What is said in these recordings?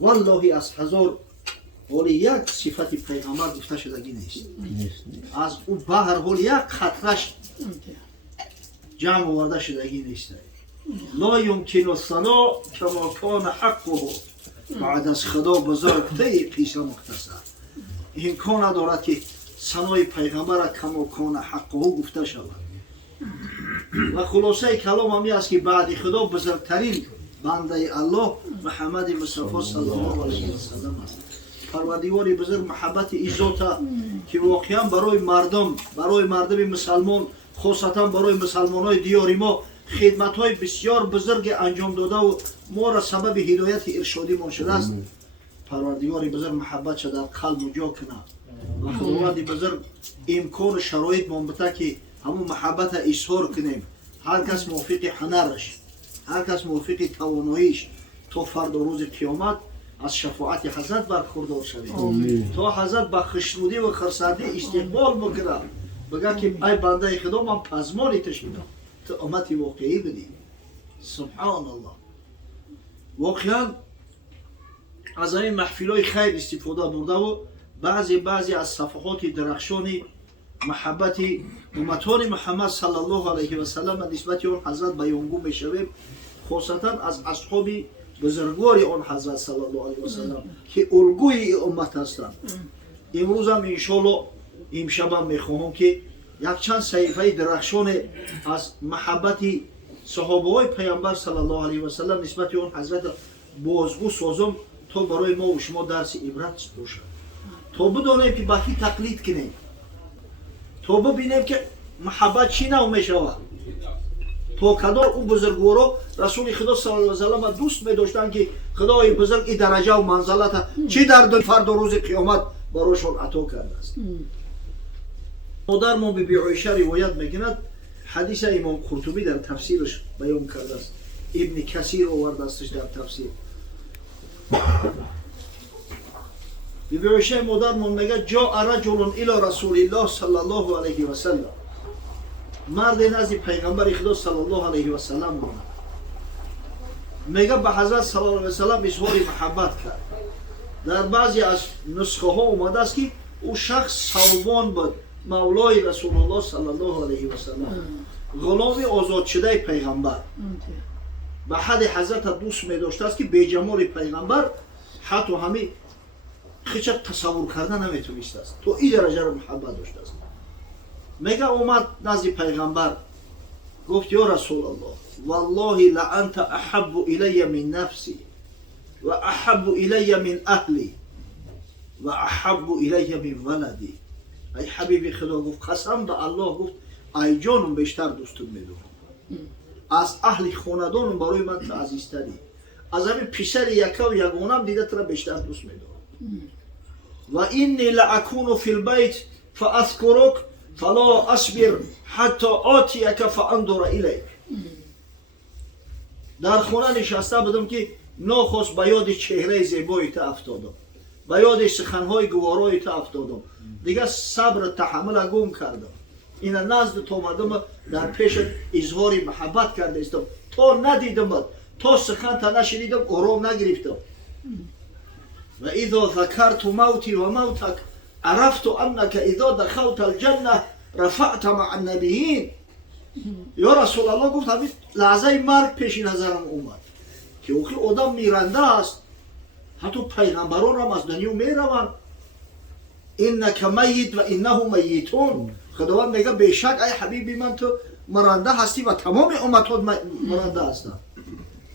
والله از هزار ولی یک صفت پیغمبر گفته شدگی نیست. از او به هر حال یک خطرش جمع آورده شدگی نیست. لا يمكن الثناء كما كان حقه بعد از خدا بزرگتر پیش مختصر. امکان ندارد که ثنای پیغمبر کما کان حقه گفته شود. و خلاصه کلام همی است که بعد خدا بزرگترین بنده الله محمد مصطفی صلی الله علیه و سلم است. پروردگار بزرگ محبت عزت که واقعا برای مردم مسلمان، خاصتا برای مسلمانای دیار ما خدمت‌های بسیار بزرگ انجام داده و ما را سبب هدایت ارشادی ما شده است. پروردگار بزرگ محبت در قلب و جا کنه و خداوند بزرگ امکان شرایط ما بده که همون محبت اظهار کنیم. هر کس موافق هنرش، هر کس موافق تواناییش تا فردا روز قیامت از شفاعت حضرت برخوردار شویم. تا حضرت با خشنودی و خرسندی استقبال بکنه بگه که ای بنده خدا من پزمانی تشمیدم تو امتی واقعی بدی. سبحان الله. واقعا از این محفلای خیر استفاده برده و بعضی از صفحات درخشان محبت امتان محمد صلی الله علیه و سلم نسبت آن حضرت بیانگو میشویم، خاصتا از اصحاب بزرگوار آن حضرت صلی الله علیه و سلم که الگوی امت هستند. امروز هم انشاءالله امشب هم میخواهم که یک چند صحیفه درخشان از محبت صحابه های پیامبر صلی الله علیه و سلم نسبت آن حضرت بازگو سازم تا برای ما و شما درس عبرت باشد، تا بدانیم که با کی تقلید کنیم، تا ببینیم که محبت چی نو میشود، تا کدار او بزرگوارا رسول خدا صلی الله علیه و سلم دوست می داشتن که خدای بزرگ این درجه و منزلت چی در فردا روز قیامت برایشان عطا کرده است. مادر ما بی عایشه روایت میکند، حدیث امام قرطبی در تفسیرش بیان کرده است، ابن کثیر آورده استش در تفسیر. بی عایشه مادر ما میگه جاء رجل الی رسول الله صلی الله علیه و سلم، مرد نزد پیغمبر خدا صلی الله علیه و سلم بود، میگه به حضرت صلی الله علیه و سلم اظهار محبت کرد. در بعضی از نسخه ها اومده است که او شخص ثوبان بود، مولای رسول الله صلی الله علیه و سلم، غلام آزاد شده پیغمبر. به حد حضرت دوست می داشته است که به جمال پیغمبر حتی همین خیلی تصور کردن نمیتونست است، تو این درجه رو محبت داشته است. میگه اومد نزد پیغمبر گفت یا رسول الله والله لانت احب الی من نفسی و احب الی من اهلی و احب الی من ولدی. ای حبیب خدا، گفت قسم به الله، گفت ای جانم بیشتر دوستم میدونم، از اهل خاندانم برای من تو عزیزتری، از همین پسر یکه و یگانم دیده تو را بیشتر دوست میدونم. و اینی لاکون فی البیت فاذکرک فلا اصبر حتی آتیک فانظر الیک. در خانه نشسته بودم که ناخواست به یاد چهره زیبای تو افتادم، به یاد سخنهای گوارای تو افتادم، دیگه صبر تحمل گم کردم. این نزد تو آمدم در پیش اظهار محبت کرده استم، تا ندیدم، تا سخن تا نشنیدم آرام نگرفتم. و اذا ذکرت موتی و موتک عرفت انک اذا دخلت الجنه رفعت مع النبیین. یا رسول الله، گفت همین لحظه مرگ پیش نظرم اومد که اوخی آدم میرنده است، حتی پیغمبران هم از دنیا میروند. اینک میت و انهم میتون. خداوند میگه بیشک ای حبیبی من تو مرنده هستی و تمام امتات مرنده هستند.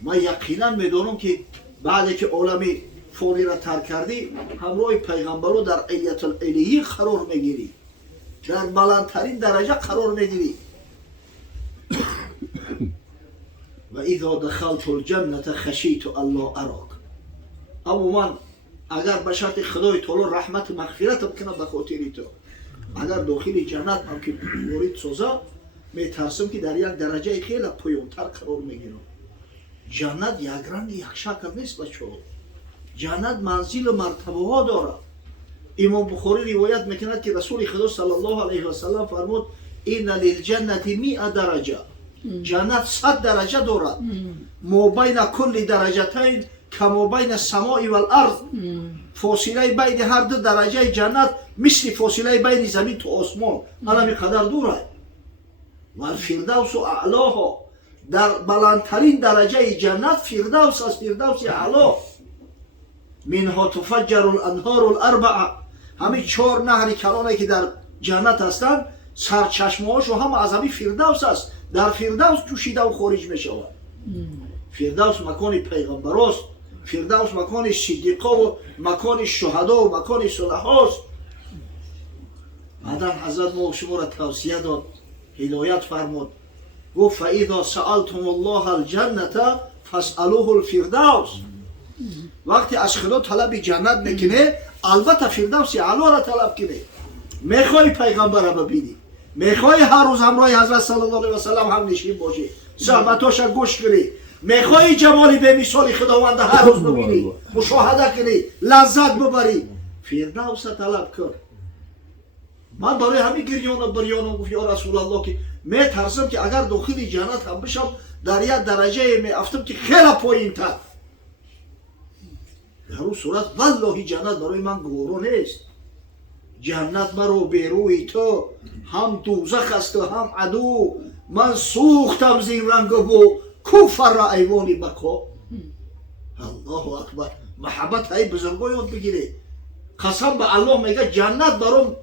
من یقینا میدونم که بعد که عالم فانی را ترک کردی همراه پیغمبرو در علیت العلیه قرار میگیری، در بلندترین درجه قرار میگیری. و اذا دخلت الجنه خشیت الله اراک. اما من اگر به شرط خدای تعالی رحمت و مغفرت بکنه به خاطر تو، اگر داخل جنت هم که وارد سازه میترسم که در یک درجه خیلی پایین‌تر قرار میگیرم. جنت یک رنگ یک شکل نیست بچه‌ها، جنت منزل و مرتبه ها داره. امام بخاری روایت میکند که رسول خدا صلی الله علیه و سلم فرمود این للجنت 100 درجه، جنت 100 درجه دارد، ما بین کل درجتین کما بین السماء و الارض فاصله بین هر دو درجه جنت مثل فاصله بین زمین تو آسمان همین قدر دوره و الفردوس اعلاها در بلندترین درجه جنت فردوس است فردوس اعلا منها تفجر الانهار الاربعه همین 4 نهر کلانی که در جنت هستند سرچشمه هاشو هم از همین فردوس است در فردوس جوشیده و خارج می شود فردوس مکان پیغمبراست فردوس مکان صدیقا و مکان شهدا و مکان صلحاست بعدا حضرت ما شما را توصیه داد هدایت فرمود گفت فاذا سألتم الله الجنه فاسألوه الفردوس وقتی از خدا طلب جنت میکنه البته فردوس اعلی را طلب کنه میخوای پیغمبر را ببینی میخوای هر روز همراه حضرت صلی الله علیه و سلم هم نشین باشی صحبتاش گوش کنی میخوای جمالی به مثال خداوند هر روز ببینی مشاهده کنی لذت ببری فردوس طلب کن من برای همین گریان و بریانم گفت یا رسول الله که میترسم که اگر داخل جنت هم بشم در یک درجه میافتم که خیلی پایین تر در اون صورت والله جنت برای من گورو نیست جنت مرا به روی تو هم دوزخ است و هم عدو من سوختم زین رنگ بو کفر را ایوانی بکا الله اکبر محبت های بزرگا یاد بگیره قسم به الله میگه جنت برام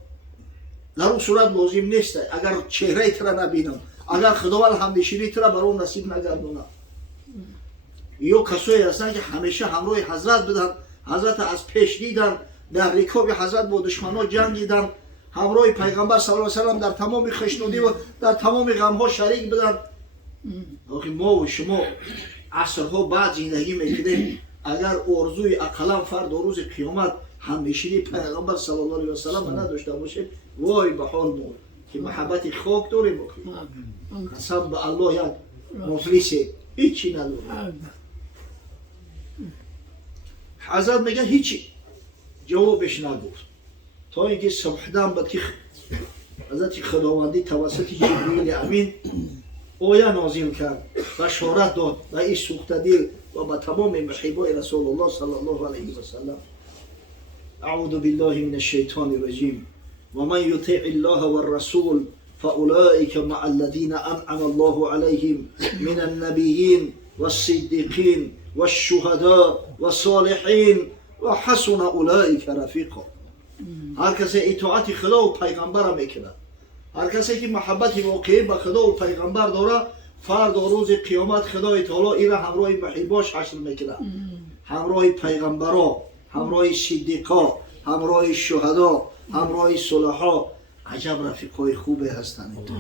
در اون صورت لازم نیست اگر چهره ترا نبینم اگر خداوند همنشینی ترا برام نصیب نگردونه یا کسایی هستن که همیشه همراه حضرت بدن حضرت از پیش دیدن در رکاب حضرت با دشمنان جنگیدن همراه پیغمبر صلی الله علیه و سلم در تمام خشنودی و در تمام غم ها شریک بدن آخه ما و شما عصرها بعد زندگی میکنیم اگر آرزوی اقلا فرد روز قیامت همنشینی پیغمبر صلی الله علیه و سلم نداشته باشیم وای به حال ما که محبت خاک داریم قسم به الله یک مفلسه هیچی نداریم حضرت میگه هیچی جوابش نگفت تا اینکه صبحدم به حضرت خداوندی توسط جبریل امین آیه نازل کرد بشارت داد و این سوخته دل و به تمام محبای رسول الله صلی الله علیه و سلم اعوذ بالله من الشیطان الرجیم و من یطیع الله والرسول فاولئک مع الذین انعم الله علیهم من النبیین والصدیقین والشهداء والصالحین و حسن اولئک رفیقا هر کسی اطاعت خدا و پیغمبر میکنه هر کسی که محبت واقعی به خدا و پیغمبر داره فرد روز قیامت خدای تعالی این را همراه محباش حشر میکنه همراه پیغمبرا همراه صدیقا همراه شهدا همراه صلحا عجب رفیقای خوبی هستند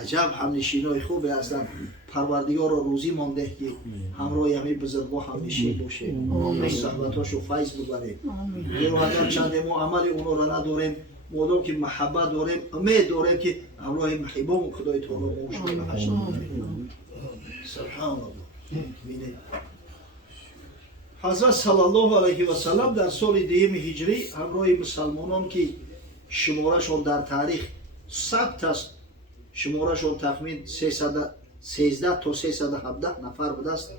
عجب همنشینای خوبی هستند پروردگار را روزی مانده که همراه همین بزرگا همنشین باشه صحبتاشو فیض ببریم یه اگر چند ما عمل اونو را نداریم مادام که محبت داریم امید داریم که همراه محبوب خدای تعالی موشو بحشر سبحان الله حضرت صلی الله علیه و سلم در سال دهم هجری همراه مسلمانان که شمارشون در تاریخ ثبت است شمارشون تخمین 313 تا 317 نفر بوده است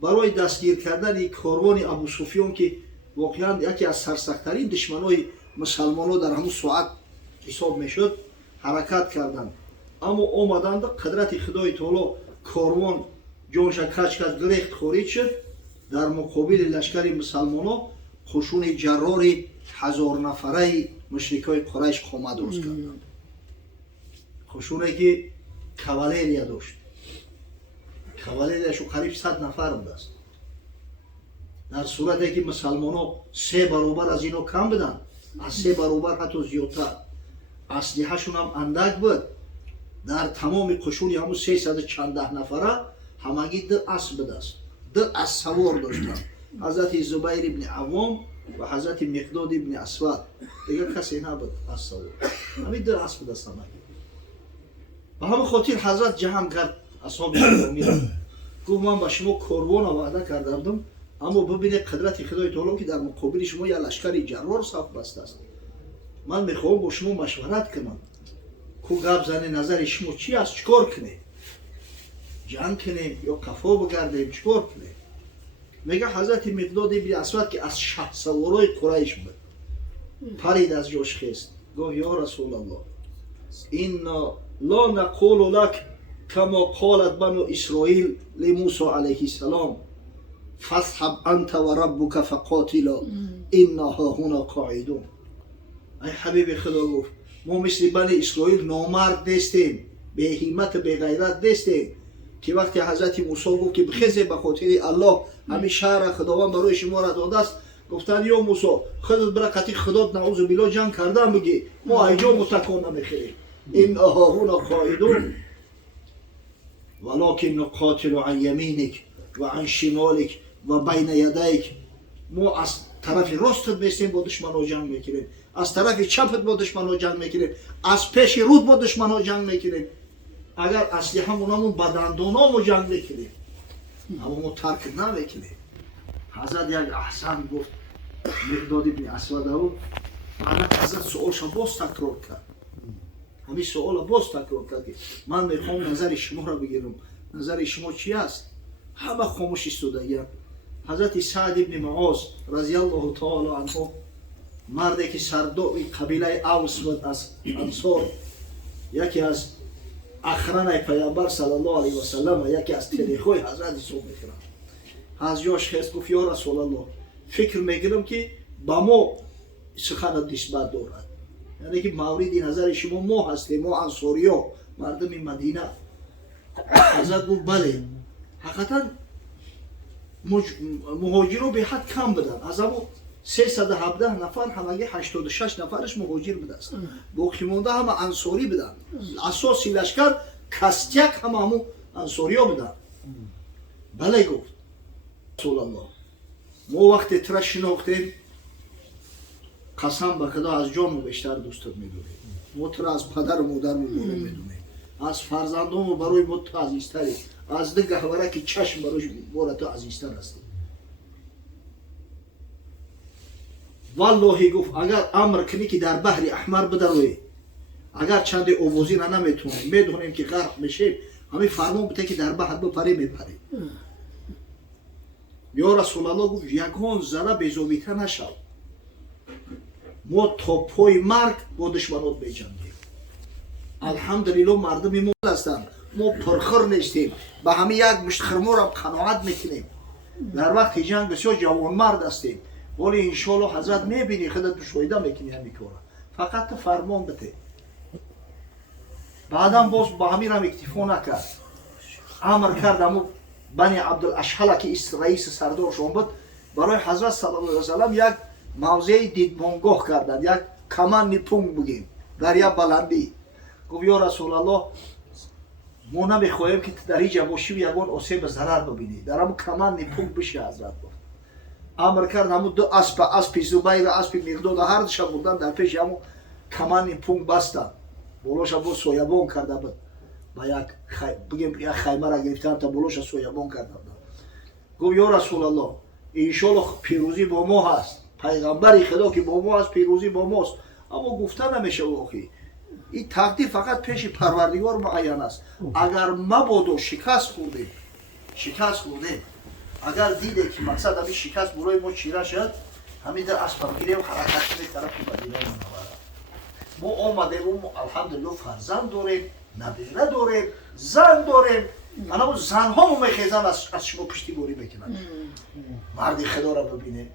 برای دستگیر کردن کاروان ابو سفیان که واقعا یکی از سرسخت‌ترین دشمنای مسلمانان در همون ساعت حساب میشد حرکت کردند اما آمدند قدرت خدای تعالی کاروان جانش کج کرد گریخت خارج شد در مقابل لشکر مسلمانان خشون جرار 1000 نفره مشرکای قریش قامت درست کردند خشونی که کاوالریا داشت کاوالریاشو قریب 100 نفر بود است در صورتی که مسلمانان 3 برابر از اینو کم بدن از 3 برابر حتی زیادتر اسلحه شون هم اندک بود در تمام قشون همون 300 چنده نفره همگی 2 اسب بود است 2 اسب سوار داشتن حضرت زبیر ابن عوام و حضرت مقداد ابن اسود دیگر کسی نبود اسب سوار همین 2 اسب بود است همگی به همین خاطر حضرت جمع کرد اصحاب گرامی را گفت من با شما کاروان وعده کردم اما ببینید قدرت خدای تعالی که در مقابل شما یا لشکر جرار صف بسته است من میخوام با شما مشورت کنم کو گپ زنه نظر شما چی است چیکار کنیم جنگ کنیم یا کفا بگردیم چیکار کنیم میگه حضرت مقداد ابن اسود که از شهسوارای قریش بود، پرید از جاش خیست، گفت یا رسول الله اینا لا نقول لك كما قالت بنو اسرائیل لموسی علیه السلام فاذهب انت و ربک فقاتلا انا هاهنا قاعدون. ای حبیب خدا گفت ما مثل بنی اسرائیل نامرد نیستیم، به همت به غیرت نیستیم که وقتی حضرت موسی گفت که بخیزه به خاطر الله همین شهر خداوند برای شما را داده است، گفتن یا موسی خودت برای قطعی خدا نعوذ بالله جنگ کردن بگی ما اینجا متکان نمیخوریم. این هاهنا قاعدون ولكن نقاتل عن يمينك و عن شمالك و بین یدیک. ما از طرف راستت میستیم با دشمنان جنگ میکنیم، از طرف چپت با دشمنان جنگ میکنیم، از پیش رود با دشمنان جنگ میکنیم. اگر اصلی همونمون بدندونامو جنگ میکنیم اما ما ترک نمیکنیم. حضرت یک احسان گفت مقداد ابن اسود او بعد حضرت سؤالشو باز تکرار کرد، همین سؤال باز تکرار کرد که من میخوام نظر شما را بگیرم، نظر شما چی است؟ همه خاموش ایستادگی. حضرت سعد ابن معاذ رضی الله تعالی عنه، مردی که سردار قبیله اوس بود از انصار، یکی از اخران پیامبر صلی الله علیه و سلم و یکی از طریقای حضرت حساب میکنم، از جاش خیست گفت یا رسول الله فکر میکنم که با ما سخن نسبت دارد، یعنی که مورد نظر شما ما هستیم، ما انصاریا مردم مدینه. حضرت گفت بله حقیقتا مهاجرو به حد کم بدن، از همون 317 نفر همگی 86 نفرش مهاجر بوده است، باقی مونده همه انصاری بودن. اساسی لشکر کستیک همه انصاریا بودن. بله گفت رسول الله ما وقتی ترا شناختیم قسم به خدا از جان بیشتر دوستت میدونیم، ما ترا از پدر و مادر میدونیم، از فرزندان برای ما تو عزیزتری، از ده گهوره که چشم برای تو عزیزتر هستی. والله گفت اگر امر کنی که در بحر احمر بدروی، اگر چند اووزی را نمیتونیم میدونیم که غرق میشیم، همین فرمان بده که در بحر بپری میپریم. یا رسول الله گفت یگان ذره بیزابیته نشو، ما تا پای مرگ با دشمنات میجنگیم. الحمدلله مردم ما هستند، ما پرخور نیستیم، به همین یک مشت خرما را قناعت میکنیم. در وقت جنگ بسیار جوان مرد هستیم، ولی انشالله حضرت میبینی خودت مشاهده میکنی همین کارا، فقط تو فرمان بده. بعدم باز با همین هم اکتفا نکرد، امر کرد امو بنی عبدالاشهل که رئیس سردارشون بود برای حضرت صلی الله علیه و سلم یک موضع دیدبانگاه کردند، یک کمان پونگ بگیم در یک بلندی. گفت یا رسول الله ما نمیخواهیم که در اینجا باشی و یگان آسیب ضرر ببینی، در همون کمان پونگ بشی. حضرت گفت امر کرد همون دو اسب زبیر اسب مقداد هر دوشا بودن در پیش همون کمان پونگ بستن، بولاشا بود سویابان کرده بود، با یک خیمه را گرفتن تا بولاشا سویابان کرده بود. گفت یا رسول الله انشالله پیروزی با ما هست، پیغمبر خدا که با ما هست پیروزی با ماست، اما گفته نمیشه واقعی این تقدیر فقط پیش پروردگار معین است. اگر مبادا شکست خوردیم اگر دیده که مقصد همین شکست برای ما چیره شد، همین در اسب گیریم و حرکت به طرف مدینه منوره. ما آمدیم و الحمدلله فرزند داریم، نبیره داریم، زن داریم، اما زن ها میخیزن از شما پشتیبانی میکنن. مردی خدا را ببینه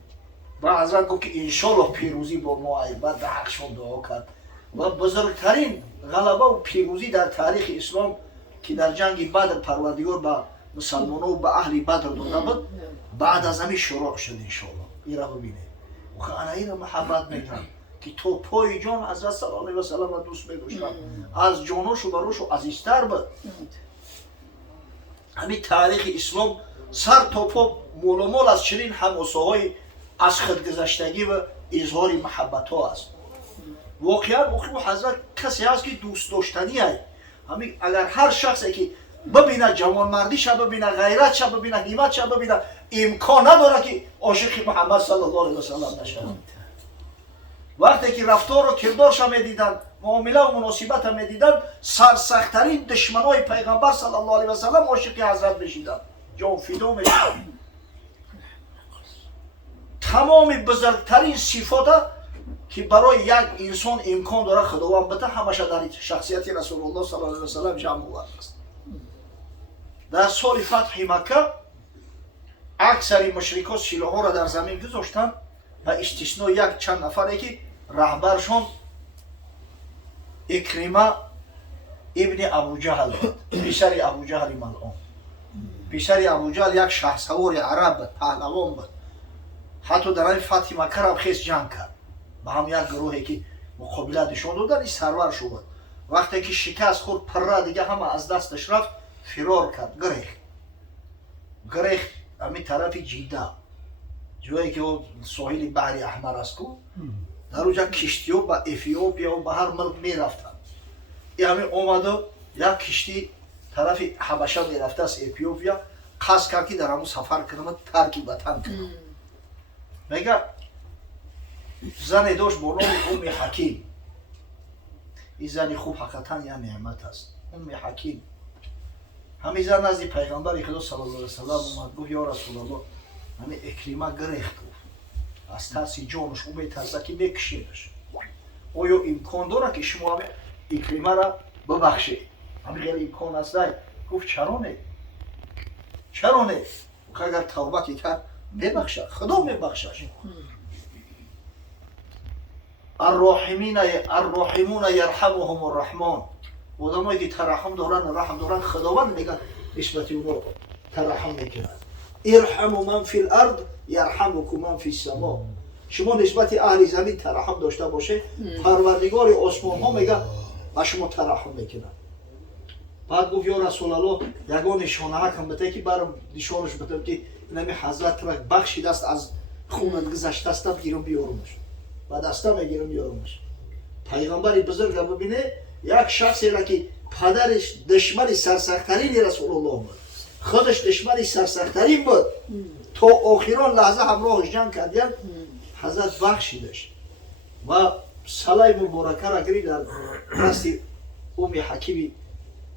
و حضرت گفت که انشالله پیروزی با ما آید، بعد به حقشون دعا کرد و بزرگترین غلبه و پیروزی در تاریخ اسلام که در جنگ بدر پروردگار به مسلمانان و به اهل بدر داده بود، بعد از همین شروع شد انشالله. این را ببینه و انا این را محبت میکنم که تو پای جان حضرت صلی الله علیه و سلم را دوست میداشتم، از جاناش و براشو عزیزتر بود. همین تاریخ اسلام سر تا پا مولامال از چنین حماسه های از خودگذشتگی و اظهار محبت ها است. واقعا حضرت کسی هست که دوست داشتنی است. همین اگر هر شخصی که ببینه جوانمردیش ببینه، غیرتش ببینه، همتش ببینه، امکان نداره که عاشق محمد صلی الله علیه و سلم نشه. وقتی که رفتار و کردارش میدیدن، معامله و مناسبت میدیدن، سرسخت‌ترین دشمنای پیغمبر صلی الله علیه و سلم عاشق حضرت میشیدن، جان فدا میشدن. тамоми бузургтарин сифота ки барои як инсон имкон дорад худованд буда ҳамаша дар шахсияти расулуллоҳ саллаллоҳу алайҳи васаллам ҷамъ овардааст. дар соли фатҳи Макка аксари мушрикон силоҳҳоро дар замин гузоштанд ба истиснои як чанд нафаре ки раҳбаршон Икрима ибни Абуҷаҳл буд, писари Абуҷаҳли малъун. Писари Абуҷаҳл як шаҳсавори араб буд, паҳлавон буд. ҳатто дар ҳамин фатҳи Маккарам хес ҷанг кард ба ҳам як гурӯҳе ки муқобила нишон додан сарвар шуд. вақте ки шикаст хӯрд, пирра дига ҳама аз дасташ рафт, фирор кард, гирехт ҳамин тарафи Ҷидда, ҷое ки соҳили баҳри аҳмар аст ку дар оҷа киштиҳо ба Эфиопия ба ҳар мулк мерафтанд. ҳамин омаду як киштӣ тарафи ҳабаша мерафтааст, Эфиопия қасд кард ки дар ҳамун сафар кунам, тарки ватан кунам. мега зане дошт бо номи Умми Ҳаким. ин зани хуб ҳақиқатан як неъмат аст. Умми Ҳаким ҳамин зан назди пайғамбари худо саллаллоҳу алайҳи васаллам омад, гуфт ё Расулаллоҳ, ҳамин Икрима гирехт гуфт, аз тарси ҷонаш ӯ метарса ки мекушедаш. оё имкон дорад ки шумо ҳамин Икримаро бибахшед? ҳамин ғайр имкон аст. гуфт чаро не? агар тавба ки кард мебахшад, худо мебахшад. арроҳимуна ярҳамуҳум арраҳмон. одамое ки тараҳҳум доранд, раҳм доранд, худованд мега нисбати онҳо тараҳҳум мекунад. ирҳаму ман фил ард ярҳамукум ман фис само. шумо нисбати аҳли замин тараҳҳум дошта бошед, парвардигори осмонҳо мега ба шумо тараҳҳум мекунад. баъд гуфт ё Расулаллоҳ, ягон нишонаакам бите ки барам нишонаш бидам ки инами ҳазратра бахшидааст, аз хунат гузаштаастам, гирам биёрумаш, ба даста мегирам биёрумаш. пайғамбари бузурга бибине, як шахсеро ки падариш душмани сарсахтарини Расулуллоҳ буд, худаш душмани сарсахтарин буд, то охирон лаҳза ҳамроҳаш ҷанг кардиянд, ҳазрат бахшидаш ва салаи муборакаро гирифт дар дасти Умми Ҳакими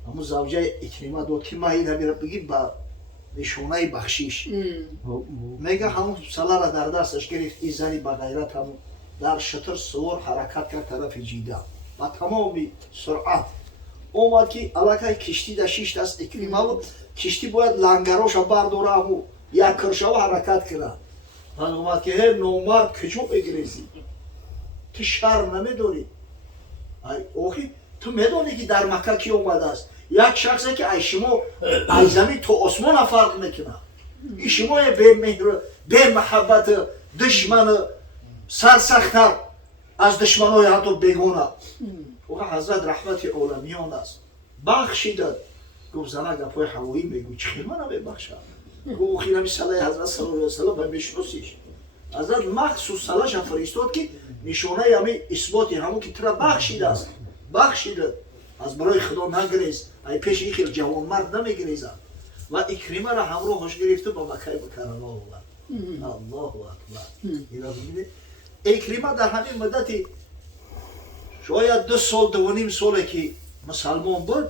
ҳамун завҷаи Икрима дод ки ма инамиро бигӣ ба нишонаи бахшиш. мега ҳамун саларо дар дасташ гирифт, ин зани ба ғайрат ҳамун дар шатр сувор ҳаракат кард тарафи Ҷидда ба тамоми суръат. омад ки аллакай киштӣ дар шиш даст Икрима буд, киштӣ бояд лангароша бардора ҳамун як киршава ҳаракат кунад. баъд омад ки ҳе номард, куҷо мегирезӣ? ту шарм намедорӣ? охир ту медонӣ ки дар Макка ки омадааст? як шахсе ки ай шумо аз замин то осмона фарқ мекунад. ин шумое бемеҳру бемаҳаббату душману сарсахтар аз душманои ҳатто бегона. ҳазрат раҳмати оламиён аст, бахшидад. гуфт зана гапҳои ҳавоӣ мегӯ, чӣ хел мана мебахшад? гуфт охир ҳамин салаи ҳазрат саллаллоҳу алайҳи васаллам ба мешиносиш. ҳазрат махсус салаша фаристод ки нишонаи ҳамин исботи ҳамон ки тура бахшидааст, бахшидад. аз барои худо нагирез, ай пеши ин хел ҷавонмард намегирезад. ва Икримаро ҳамроҳаш гирифту ба Маккаи мукаррама овард. аллоҳу акбар. ина бибинед, Икрима дар ҳамин муддати шояд 2 сол 2.5 соле ки мусалмон буд,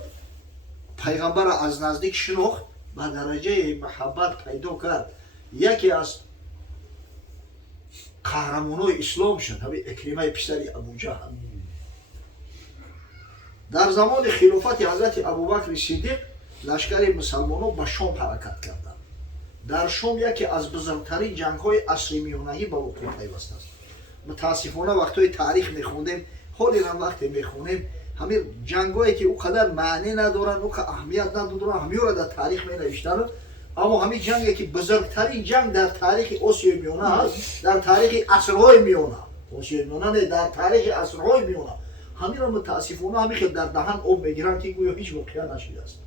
пайғамбарро аз наздик шинохт, ба дараҷаи маҳаббат пайдо кард. яке аз қаҳрамонои ислом шуд, ҳамин Икримаи писари Абуҷаҳл. дар замони хилофати ҳазрати Абубакри Сиддиқ лашкари мусалмонон ба Шом ҳаракат карданд. дар Шом яке аз бузургтарин ҷангҳои асри миёнагӣ ба вуқӯъ пайваст аст. мутаассифона вақтҳои таърих мехондем, ҳолирам вақте мехонем, ҳамин ҷангҳое ки ӯ қадар маънӣ надоранд, ӯ қадар аҳамият надоранд, ҳамиёро дар таърих менавиштанд. аммо ҳамин ҷанге ки бузургтарин ҷанг дар таърихи Осиёи Миёна аст, дар таърихи асрҳои миёна, Осиёи Миёна не, дар таърихи асрҳои миёна, ҳаминро мутаассифона ҳамин хел дар даҳан об мегиранд ки гӯё ҳеҷ воқеа нашудааст.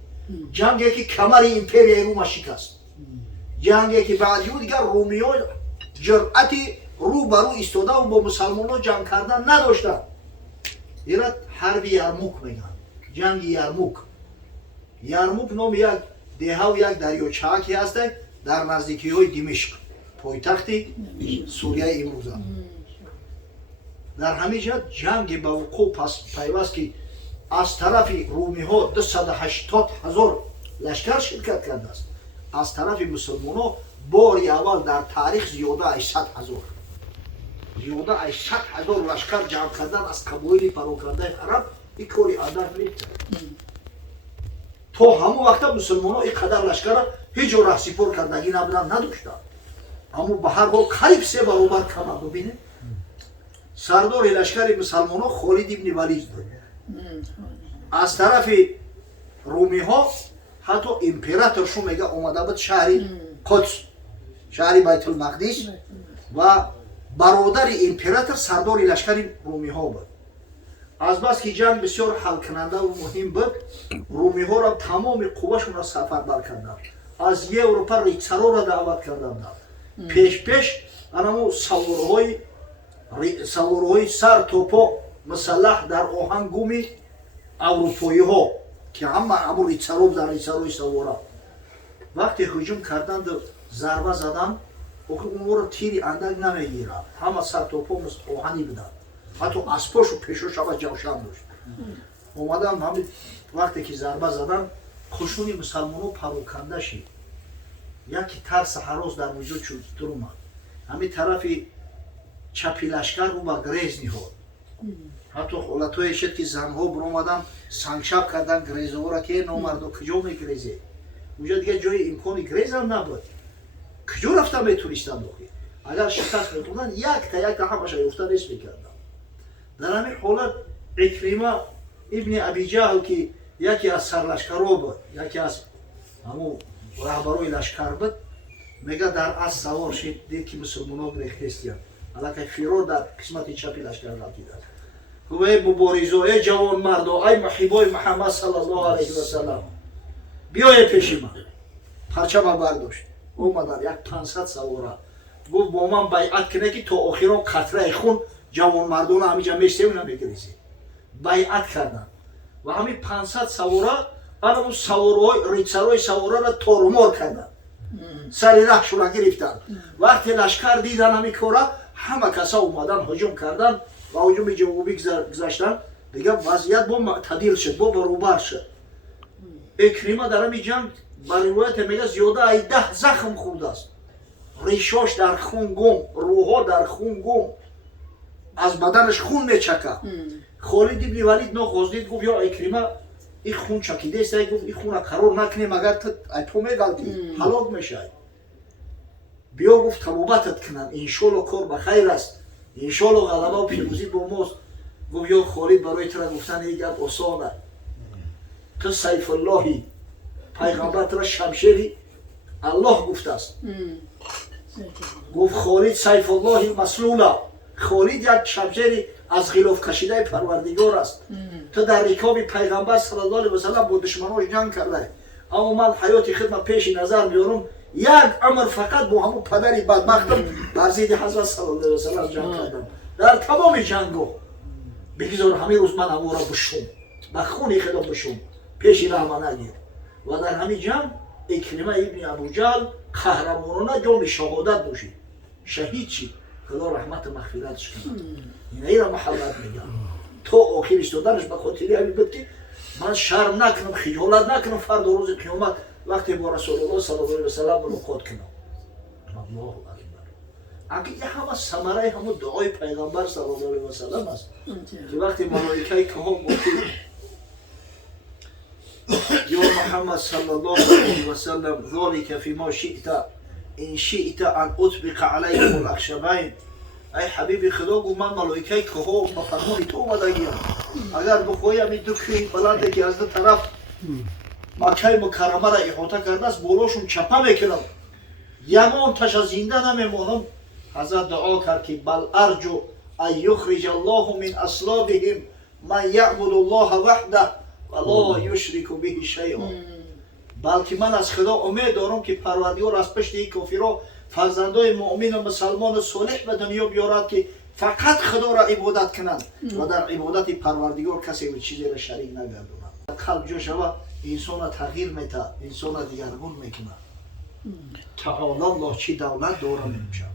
ҷанге ки камари империяи Рума шикаст, ҷанге ки баъди ӯ дигар румиён ҷуръати рӯ ба рӯ истодаву бо мусалмонон ҷанг кардан надоштанд. ира ҳарби Ярмук мегӯянд, ҷанги Ярмук. Ярмук номи як деҳаву як дарёчаак ки ҳаст дар наздикиҳои Димишқ, пойтахти Сурияи имрӯза. дар ҳамин ҷо ҷанге ба вуқӯъ пайваст ки аз тарафи румиҳо 280,000 лашкар ширкат кардааст, аз тарафи мусулмонҳо باری اول در تاریخ زیاده از 100,000 زیاده از 100,000 لشکر جمع کردن از قبایل پراکنده عرب این کاری عادت نیست. تا همون وقت مسلمان ها اینقدر لشکر را هیچ جا رهسپار کردگی نبودن نداشتن. اما به هر حال قریب 3 برابر کم. ببینید سردار لشکر مسلمان ها خالد ابن ولید بود. از طرف رومی ها حتی امپراتورشون میگه اومده بود شهر قدس، شهر بیت المقدس و برادر امپراتور سردار لشکر رومی ها بود. از بس که جنگ بسیار حل کننده و مهم بود، رومی ها را تمام قواشون را سفربر کردند. از اروپا ریچارا را دعوت کردند. پیش انمو سوارهای سر توپا مسلح در آهنگومی اروپایی ها که همه امو ریچارا بودن، ریچاروی سوارا وقتی هجوم کردند ضربه زدن اون را تیری اندک نمیگیره، همه سر توپا آهنی بودن، حتی اسباش و پیشوش هم جوشن داشت. اومدن همین وقتی که ضربه زدن خشونی مسلمان ها پراکنده شد. یکی ترس هراس در وجود شد در اومد. همین طرف چپی لشکر رو با گریز نهاد. حتی خالتوی شد که زنها برآمدن سنگشب کردن گریزه ها را که نامردو کجا میگریزه. اونجا دیگه جای امکانی گریز هم نبود. کجا رفتن میتونستن داخل. اگر شکست میخوردن یک تا همش یافته نیست میکردن. در همین حالت اکریمه ابن ابی جهل که یکی از سرلشکرها بود، یکی از همون رهبرای لشکر بود، میگه در اسب سوار شد، دید که مسلمان‌ها گریخته هستند. البته فرار در قسمت چپی لشکر رفتند. گفت ای مبارزو، ای جوان مردو، ای محبای محمد صلی الله علیه و سلم، بیای پیش من. پرچم برداشت. اومدن یک 500 سواره. گفت با من بیعت کنه که تا آخران قطره خون جوان مردان همینجا میشته و نمیگریزه. بیعت کردن و همین 500 سواره اون سوارهای ریچارای سواره را تارمار کردن، سر رهشون را گرفتن. وقتی لشکر دیدن همین کارا همه کسا اومدن هجوم کردن و هجوم جوابی گذاشتن. دیگه وضعیت با معتدل شد، با برابر شد. اکریمه در همین جنگ بر روایت میگه زیاده ای 10 زخم خورده است. ریشاش در خون گم، روحا در خون گم، از بدنش خون میچکه. خالد ابن ولید نخواست، گفت یا اکریمه این خون چکیده است، گفت این خون قرار نکنیم اگر تو میگلتی هلاک میشی. بیا گفت توبتت کنن، انشالله کار بخیر است، انشالله غلبه و پیروزی با ماست. گفت یا خالد برای تو گفتن این گپ آسانه، تو سیف اللهی، پیغمبر تو شمشیری الله گفته است. گفت خالد سیف الله مسلوله، خالد یک شمشیری از غلاف کشیده پروردگار است. تو در رکاب پیغمبر صلی الله علیه و سلم با دشمناش جنگ کرده، اما من حیات خدمت پیش نظر میارم یک امر فقط با همون پدری بدبختم بر ضد حضرت صلی الله علیه و سلم جنگ کردم. در تمام جنگو بگذار همین روز من همون را بشم، به خون خدا بشم، پیش رحمه نگیر. و در همین جنگ اکریمه ابن ابو جهل قهرمانانه جام شهادت داشت، شهید شد. خدا رحمت و مغفرتش کنه. این را محبت میگم. تو آخرش دادنش به خاطر همین بود که من شرم نکنم، خجالت نکنم، فردا روز قیامت وقتی با رسول الله صلی الله علیه و سلم ملاقات کنم. الله اکبر. اگه این همه ثمره همون دعای پیغمبر صلی الله علیه و سلم است که وقتی ملائکه که ها گفتی یا محمد صلی الله علیه و سلم ذالک فیما شئت ان شئت ان اطبق علیکم الاخشبین، ای حبیب خدا گو من ملائکه که ها با فرمان تو اومده گیم، اگر بخوایی همین دو کوه بلنده که از دو طرف مکه مکرمه را احاطه کرده است بالاشون چپه میکنم، یمان تش زنده نمیمانم. حضرت دعا کرد که بل ارجو ان یخرج الله من اصلابهم من یعبد الله وحده ولا یشرک به شیئا. بلکه من از خدا امید دارم که پروردگار از پشت این کافرها فرزندای مؤمن و مسلمان صالح به دنیا بیارد که فقط خدا را عبادت کنند و در عبادت پروردگار کسی و چیزی را شریک نگردانند. قلب جو شود انسان را تغییر میده، انسان را دیگرگون میکنه. تعالی الله چی دولت دارم امشب،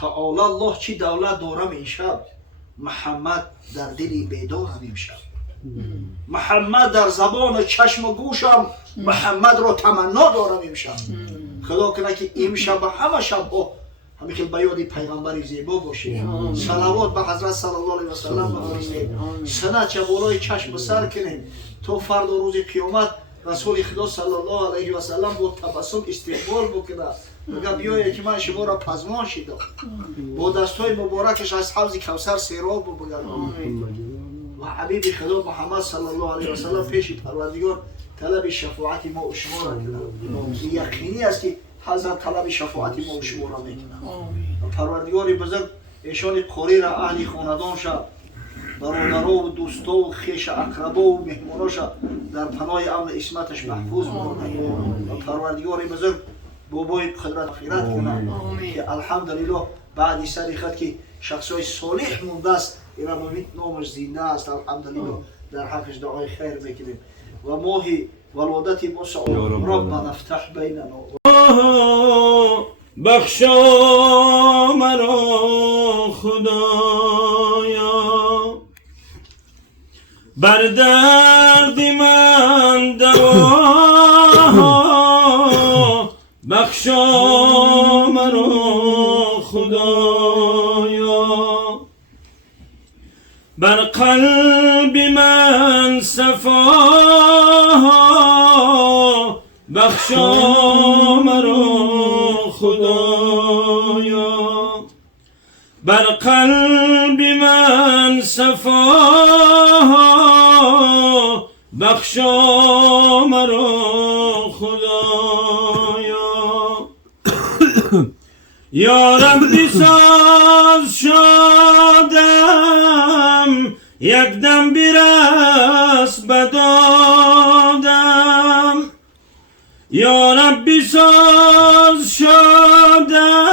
تعالی الله چی دولت دارم امشب. محمد در دلی بیدارم امشب، محمد در زبان و چشم و گوشم، محمد را تمنا دارم امشب. خدا کنه که امشب و همه شبها همین که به یاد پیغمبر زیبا باشیم، صلوات به حضرت صلی الله علیه و سلم بفرستیم، سنت چه بالای چشم سر کنیم تا فردا روز قیامت رسول خدا صلی الله علیه و سلم با تبسم استقبال بکنه، میگه بیاید که من شما را پزمان شدم، با دستای مبارکش از حوض کوثر سیراب بگردم و حبیب خدا محمد صلی الله علیه و سلم پیش پروردگار طلب شفاعت ما و شما را کنه. یقینی است که حضرت طلب شفاعت ما و شما را میکنه. پروردگار بزرگ ایشان قاری را اهل خاندانش، برادرها و دوستا و خویش اقربا و مهماناش در پناه امن اسمتش محفوظ بکنه. و پروردگار بزرگ بابای قدرت خیرت کنه که الحمدلله بعد سر خط که شخصای صالح مونده است، اینا ممید نامش زنده است، الحمدلله در حقش دعای خیر میکنیم. و ماه ولادت موسی ربنا افتح بیننا بخشا مرا خدایا، بر درد من دوا، بخشا مرا خدایا، بر قلب من صفا، بخشا مرا خدایا، بر قلب من صفا، بخشا مرا خدایا. یا ربی ساز شدم، یک دم برس بدادم، یا ربی ساز شدم،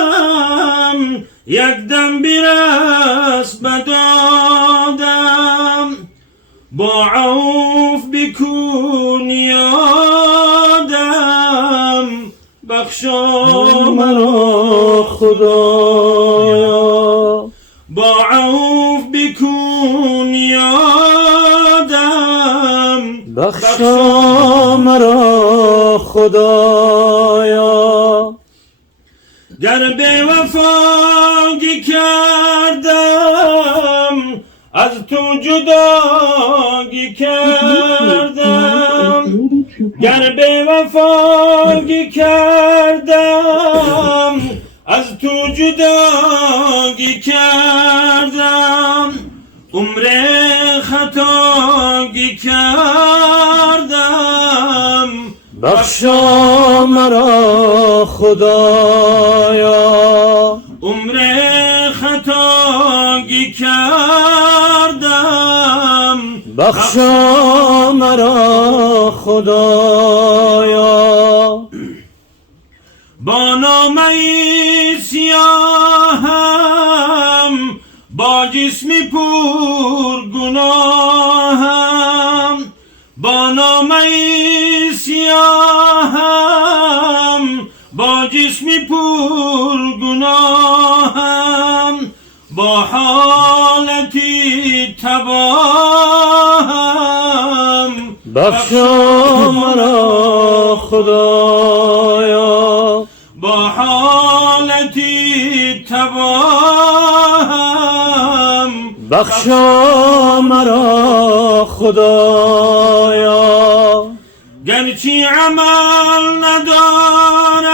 یک دم برس بدادم، با عوف بکن یادم، بخشا مرا خدایا، با عوف بکن یادم، بخشا مرا خدایا. گر به وفاگی کردم، از تو جداگی کردم، گر به وفاگی کردم، از تو جداگی کردم، عمر خطاگی کردم، بخشا مرا خدایا، عمر خطاگی کردم، بخشا مرا خدایا. با نامه سیاهم، با جسمی پر گناهم، با نامه سیاهم، با جسمی پر گناهم، با حالتی تباهم، بخشا مرا خدایا، با حالتی تباهم، بخشا مرا خدایا. گرچه عمل ندارم،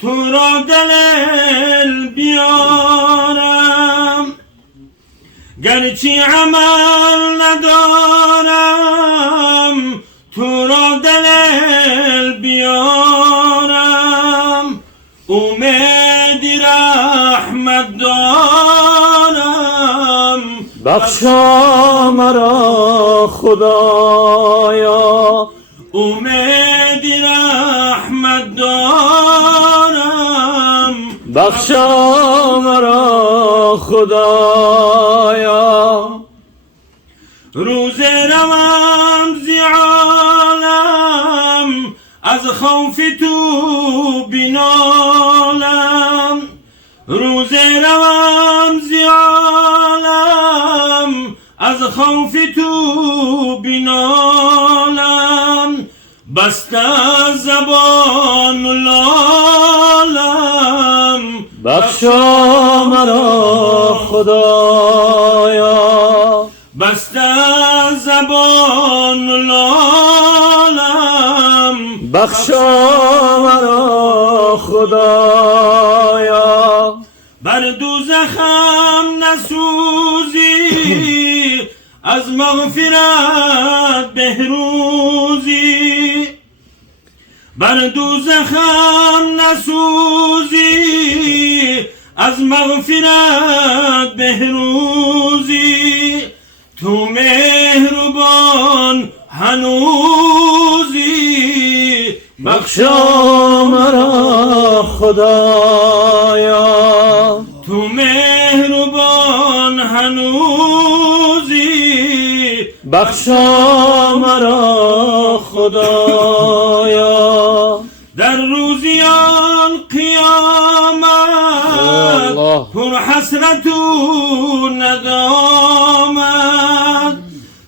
تو را دلیل بیارم، گرچه عمل ندارم، تو را دلیل بیارم، امید رحمت دارم، بخشا مرا خدایا، امید رحمت دارم، بخشا مرا خدایا. روز روم زی عالم، از خوف تو بنالم، روز روم زی عالم، از خوف تو بنالم، بسته زبان لالم بخشا مرا خدایا بسته زبان لالم بخشا مرا خدایا بر دوزخم نسوزی از مغفرت بهروزی بر دوزخم نسوزی از مغفرت بهروزی تو مهربان هنوزی بخشا مرا خدایا تو مهربان هنوزی بخشا مرا خدایا در روزیان قیامت الله. پر حسرت و ندامت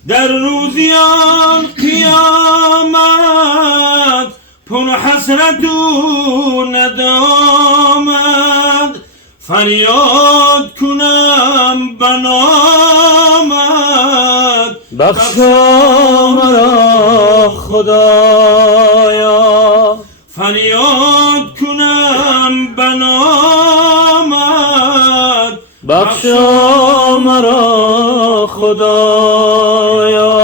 در روزیان قیامت پر حسرت و ندامت فریاد کنم بنامت بخشا مرا خدایا فریاد کنم بنامت بخشا مرا خدایا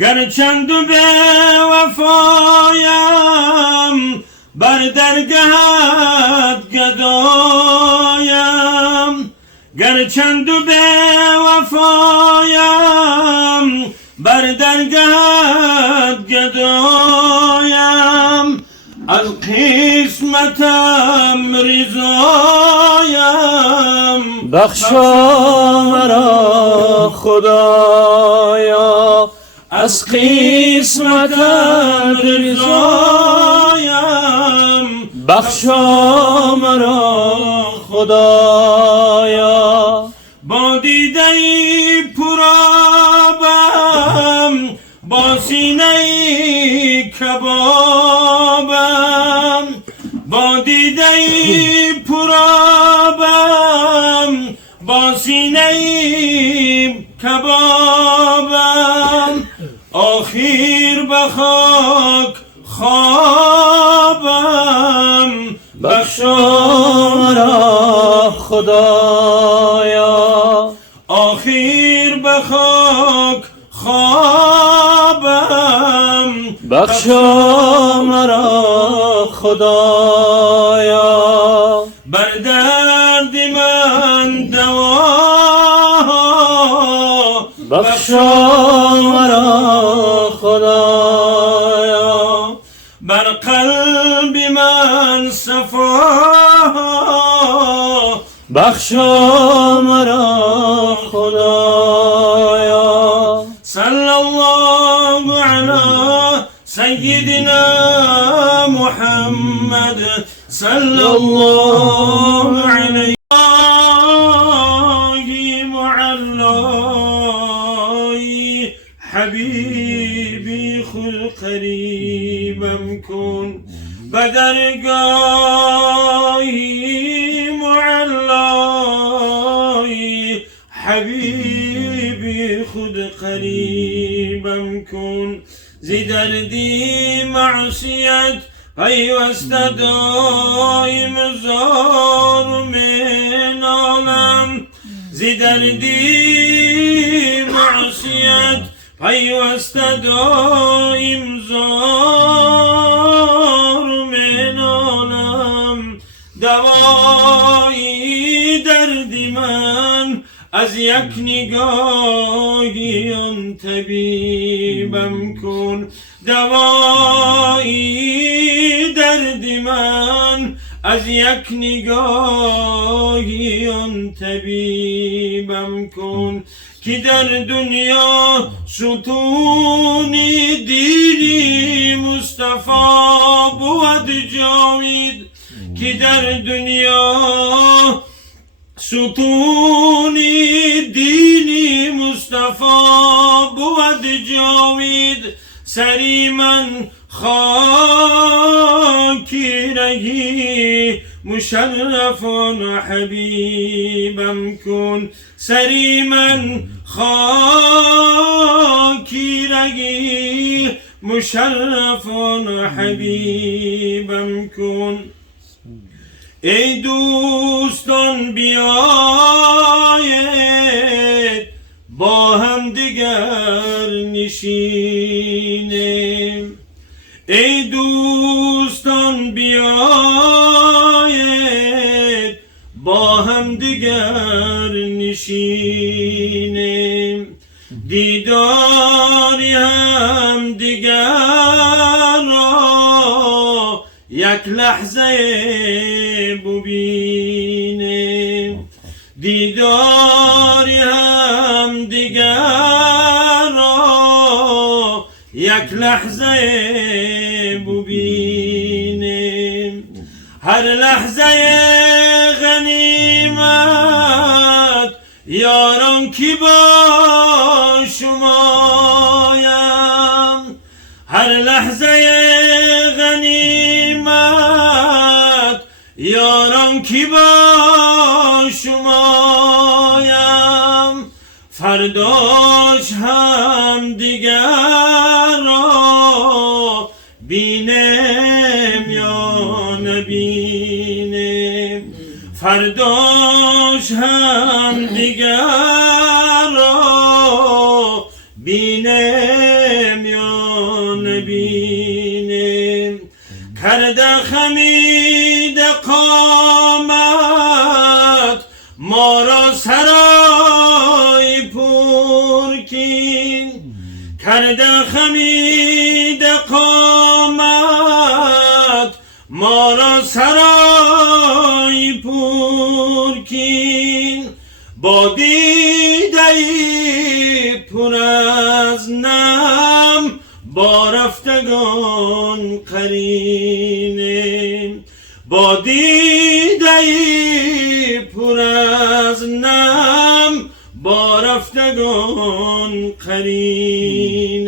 گرچند به وفایم بر درگهت گدایم گرچند به وفایم بر درگهت گدایم از قسمتم رضایم بخشا مرا خدایا از قسمتم رضایم بخشا مرا خدایا با دیده پرابم با سینه کبابم با دیده پرابم با سینه کبابم آخر به خاک خوابم بخشا مرا خدایا آخر به خاک خوابم بخشا مرا خدایا بر درد من دوا بخشا مرا خدایا بر قلب من صفا بخشا مرا خدایا صلی الله علی سیدنا محمد صلی الله علیه معلای حبیبی خود قریبم کن بدرگاهی معلای حبیبی خود قریبم کن زی دردی معصیت پیوسته دایم زار من عالم زی دردی معصیت پیوسته دایم زار من عالم دوایی دردی من از یک نگاهی آن طبیبم کن دوایی درد من از یک نگاهی آن طبیبم کن که در دنیا ستونی دیدی مصطفی بود جاوید که در دنیا ستونی دینی مصطفی بود جاوید سری من خاکی رگی مشرفان حبیبم کن سری من خاکی رگی مشرفان حبیبم کن ای دوستان بیایید با هم دیگر نشینیم ای دوستان بیایید با هم دیگر نشینیم دیداری هم دیگر را یک لحظه ببینیم دیداری هم دیگر را یک لحظه ببینیم هر لحظه غنیمت یاران کی با شمایم هر لحظه غنیمت یاران کی با شمایم فرداش هم دیگر را بینم یا نبینم فرداش هم دیگر را بینم یا نبینم کرده خمید قامت ما را سرای پرکین کرده خمید قامت ما را سرای پرکین با دیده‌ای پر از نم با رفتگان قرینیم با دیده‌ای پر از نم با رفتگان قرینیم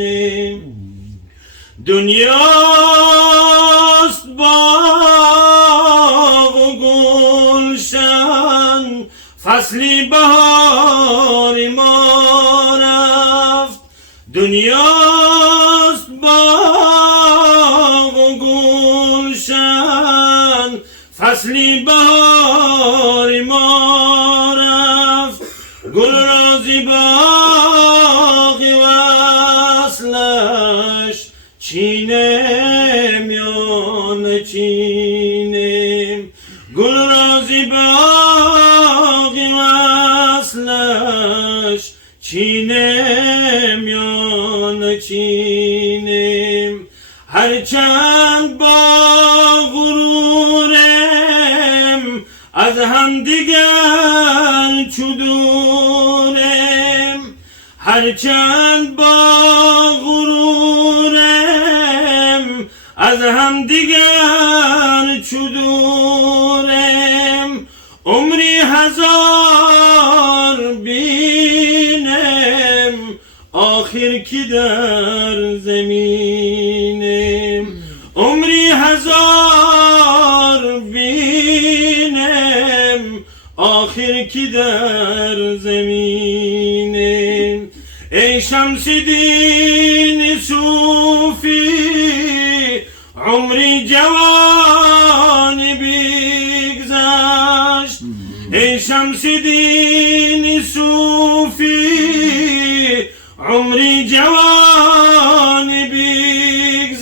دنیاست باغ و گلشن فصلی بهار ما رفت دنیاست باغ و گلشن فصلی بهار ما رفت گل رازی باغی وصلش چینم یا نچینم گل رازی باغی وصلش چینم یا نچینم هرچند با غرورم از هم دیگر چدورم هرچند با غرورم از هم دیگر چدورم عمری هزار بینم آخر کی در زمینم عمری هزار بینم آخر کی در زمینم ای شمس دین صوفی عمری جوان بگذشت ای شمس دین صوفی عمری جوان بگذشت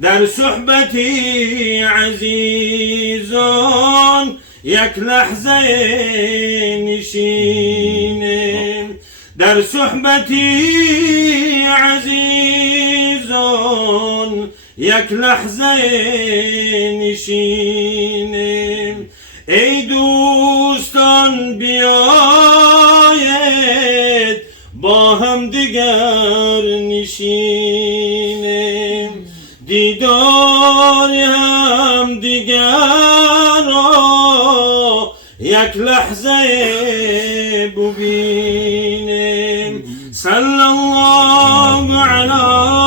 در صحبتی عزیزان یک لحظه نشینم در صحبتی عزیزان یک لحظه نشینم ای دوستان بیایید با هم دیگر نشینم دیدار هم دیگر را یک لحظه ببینم صلی الله علی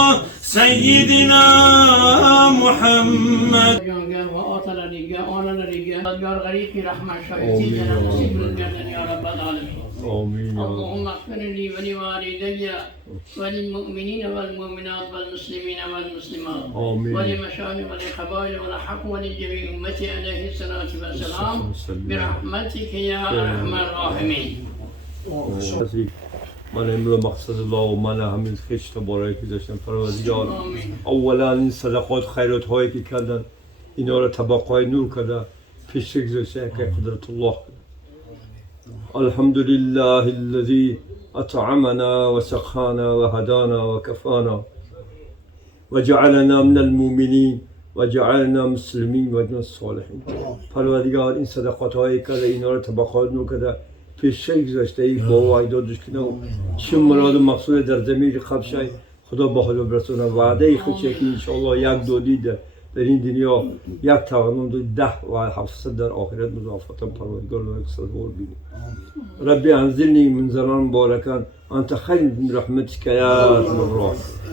يا غريب في رحمة شاهدين لنا نصيب من الجنة يا رب العالمين. آمين يا رب. اللهم اغفر لي ولوالدي وللمؤمنين والمؤمنات والمسلمين والمسلمات آمين. ولمشايخ ولقبائل ولحق ولجميع أمتي عليه الصلاة والسلام برحمتك يا أرحم الراحمين. من امرو مقصد الله و من همین خیش تبارک که داشتم پروردگار آمین. اولا این صدقات خیرات هایی که کردن اینا را طبقای نور کرده پیش گذاشته که قدرت الله الحمد لله الذي اطعمنا و سقانا و هدانا و کفانا و جعلنا من المؤمنین و جعلنا مسلمین و من الصالحین. پروردگار این صدقات هایی کرده اینا را طبقات نور کرده پیش گذاشته ای با وعدادش کنه و چه مراد مقصود در زمین خبشای خدا با حال برسونه وعده ای خود که انشاءالله یک دو دیده در این دنیا یک توانم 10 و 700 در آخرت مضافتا پروردگار و یک صدور بینیم. ربی انزلنی منزلان مبارکان انت خیر من رحمتک یا ارحم الراحمین.